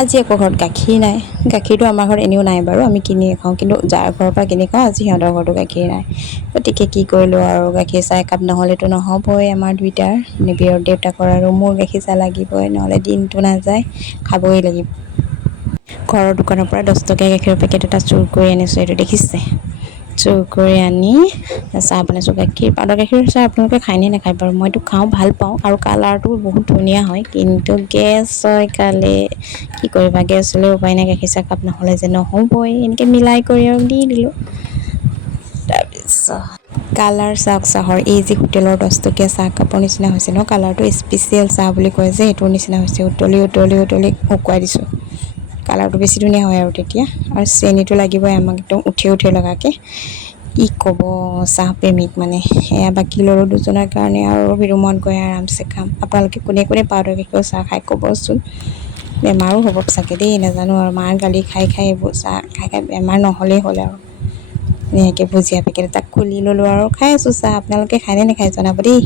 আজি আকৌ ঘৰত গাখীৰ নাই। গাখীৰটো আমাৰ ঘৰত এনেও নাই বাৰু, আমি কিনিয়ে খাওঁ, কিন্তু যাৰ ঘৰৰ পৰা কিনি খাওঁ আজি সিহঁতৰ ঘৰতো গাখীৰ নাই। গতিকে কি কৰিলোঁ আৰু গাখীৰ চাহ একাপ নহ'লেতো নহ'বই আমাৰ দুইটাৰ, নিবিৰৰ দেউতাকৰ আৰু মোৰ গাখীৰ চাহ লাগিবই, নহ'লে দিনটো নাযায়, খাবই লাগিব। ঘৰৰ দোকানৰ পৰা 10 টকীয়া গাখীৰৰ পেকেট এটা চুৰ কৰি আনিছোঁ, এইটো দেখিছে? চুৰ কৰি আনি চাহ বনাইছোঁ। পাউদাৰ গাখীৰৰ চাহ আপোনালোকে খায়নে নাখায় বাৰু? মইতো খাওঁ, ভাল পাওঁ, আৰু কালাৰটো বহুত ধুনীয়া হয়, কিন্তু গেছ হয় খালে। কি কৰিবা, গেছ হ'লেও উপায় নাই, গাখীৰ চাহ কাপ নহ'লে যে নহ'বই, এনেকৈ মিলাই কৰি আৰু দি দিলোঁ। তাৰপিছত কালাৰ চাওক, চাহৰ এই যে হোটেলৰ 10 টকীয়া চাহ কাপৰ নিচিনা হৈছে ন, কালাৰটো স্পেচিয়েল চাহ বুলি কয় যে, সেইটোৰ নিচিনা হৈছে। উতলি শুকুৱাই দিছোঁ, কালাৰটো বেছি ধুনীয়া হয় আৰু তেতিয়া। আৰু চেনিটো লাগিবই আমাক, একদম উঠে লগাকৈ। কি ক'ব চাহ প্ৰেমিক মানে, এয়া বাকী ল'ৰা দুজনৰ কাৰণে আৰু ৰুমত গৈ আৰামছে খাম। আপোনালোকে কোনে কোনে পাউদাৰ গাখীৰৰ চাহ খাই ক'বচোন। বেমাৰো হ'ব চাগে দেই, নাজানো আৰু, মাৰ গালি খাই এইবোৰ চাহ খাই বেমাৰ নহ'লেই হ'ল আৰু। এনেকৈ ভুজিয়া পেকেট এটা খুলি ল'লোঁ আৰু খাই আছোঁ চাহ। আপোনালোকে খায়নে নাখায় জনাব দেই।